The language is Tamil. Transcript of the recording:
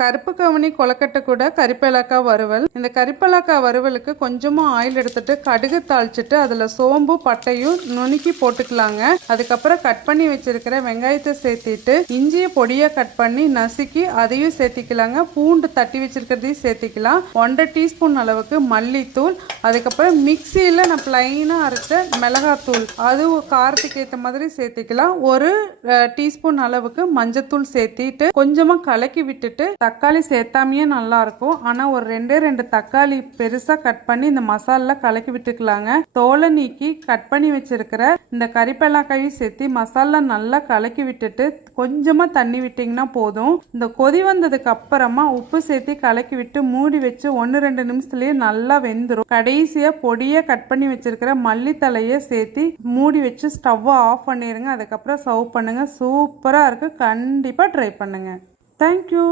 கருப்பு கவுனி கொலக்கட்டை கூட கறிப்பலாக்காய் வறுவல். இந்த கறிப்பலாக்காய் வறுவலுக்கு கொஞ்சமாக ஆயில் எடுத்துட்டு கடுகு தாளிச்சிட்டு அதில் சோம்பு பட்டையும் நுணுக்கி போட்டுக்கலாங்க. அதுக்கப்புறம் கட் பண்ணி வச்சிருக்கிற வெங்காயத்தை சேர்த்திட்டு இஞ்சியை பொடியாக கட் பண்ணி நசுக்கி அதையும் சேர்த்திக்கலாங்க. பூண்டு தட்டி வச்சிருக்கிறதையும் சேர்த்திக்கலாம். 1.5 டீஸ்பூன் அளவுக்கு மல்லித்தூள், அதுக்கப்புறம் மிக்சியில் நான் பிளைனாக அரைச்ச மிளகாத்தூள் அது காரத்துக்கு ஏற்ற மாதிரி சேர்த்திக்கலாம். 1 டீஸ்பூன் அளவுக்கு மஞ்சத்தூள் சேர்த்திட்டு கொஞ்சமாக கலக்கி விட்டுட்டு தக்காளி சேர்த்தாமையே நல்லா இருக்கும். ஆனால் ஒரு 2 தக்காளி பெருசாக கட் பண்ணி இந்த மசாலா கலக்கி விட்டுக்கலாங்க. தோலை நீக்கி கட் பண்ணி வச்சிருக்கிற இந்த கறிப்பலாக்காயும் சேர்த்து மசாலா நல்லா கலக்கி விட்டுட்டு கொஞ்சமாக தண்ணி விட்டிங்கன்னா போதும். இந்த கொதி வந்ததுக்கு அப்புறமா உப்பு சேர்த்து கலக்கி விட்டு மூடி வச்சு 1-2 நிமிஷத்துலேயே நல்லா வெந்துடும். கடைசியாக பொடியாக கட் பண்ணி வச்சிருக்கிற மல்லித்தலையை சேர்த்து மூடி வச்சு ஸ்டவ்வை ஆஃப் பண்ணிடுங்க. அதுக்கப்புறம் சர்வ் பண்ணுங்க. சூப்பராக இருக்குது. கண்டிப்பாக ட்ரை பண்ணுங்க. தேங்க்யூ.